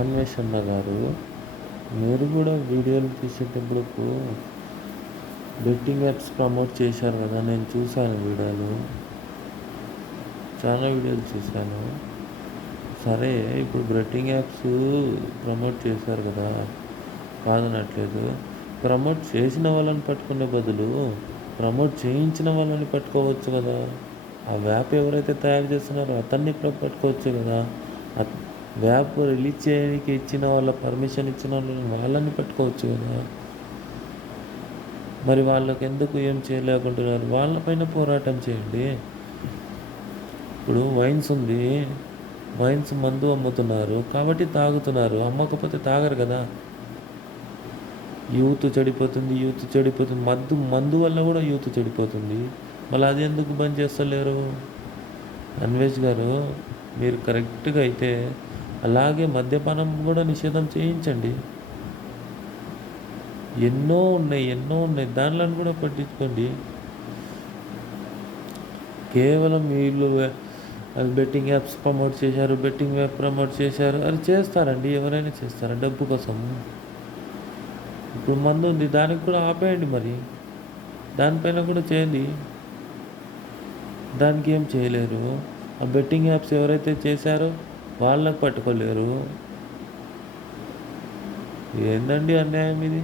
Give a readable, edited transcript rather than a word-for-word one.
అన్వేషణ గారు, మీరు కూడా వీడియోలు తీసేటప్పుడు బెట్టింగ్ యాప్స్ ప్రమోట్ చేశారు కదా, నేను చూశాను వీడియోలు, చాలా వీడియోలు చూశాను. సరే, ఇప్పుడు బెట్టింగ్ యాప్స్ ప్రమోట్ చేశారు కదా, కాదనట్లేదు. ప్రమోట్ చేసిన వాళ్ళని పట్టుకునే బదులు ప్రమోట్ చేయించిన వాళ్ళని పట్టుకోవచ్చు కదా. ఆ యాప్ ఎవరైతే తయారు చేస్తున్నారో అతన్ని పట్టుకోవచ్చు కదా. యాప్ రిలీజ్ చేయడానికి ఇచ్చిన వాళ్ళ పర్మిషన్ ఇచ్చిన వాళ్ళని పట్టుకోవచ్చు కదా. మరి వాళ్ళకి ఎందుకు ఏం చేయలేకుంటున్నారు? వాళ్ళపైన పోరాటం చేయండి. ఇప్పుడు వైన్స్ ఉంది, వైన్స్ మందు అమ్ముతున్నారు కాబట్టి తాగుతున్నారు, అమ్మకపోతే తాగరు కదా. యూత్ చెడిపోతుంది. మందు వల్ల కూడా యూత్ చెడిపోతుంది. మళ్ళీ అది ఎందుకు బంద్ చేస్తలేరు? అన్వేష్ గారు, మీరు కరెక్ట్గా అయితే అలాగే మద్యపానం కూడా నిషేధం చేయించండి. ఎన్నో ఉన్నాయి, దానిలో కూడా పట్టించుకోండి. కేవలం వీళ్ళు బెట్టింగ్ యాప్స్ ప్రమోట్ చేశారు, బెట్టింగ్ యాప్ ప్రమోట్ చేశారు, అది చేస్తారండి, ఎవరైనా చేస్తారు డబ్బు కోసం. ఇప్పుడు మందు ఉంది, దానికి కూడా ఆపేయండి, మరి దానిపైన కూడా చేయండి. దానికి ఏం చేయలేరు. ఆ బెట్టింగ్ యాప్స్ ఎవరైతే చేశారో వాళ్ళకు పట్టుకోలేరు. ఏందండి అన్యాయం ఇది?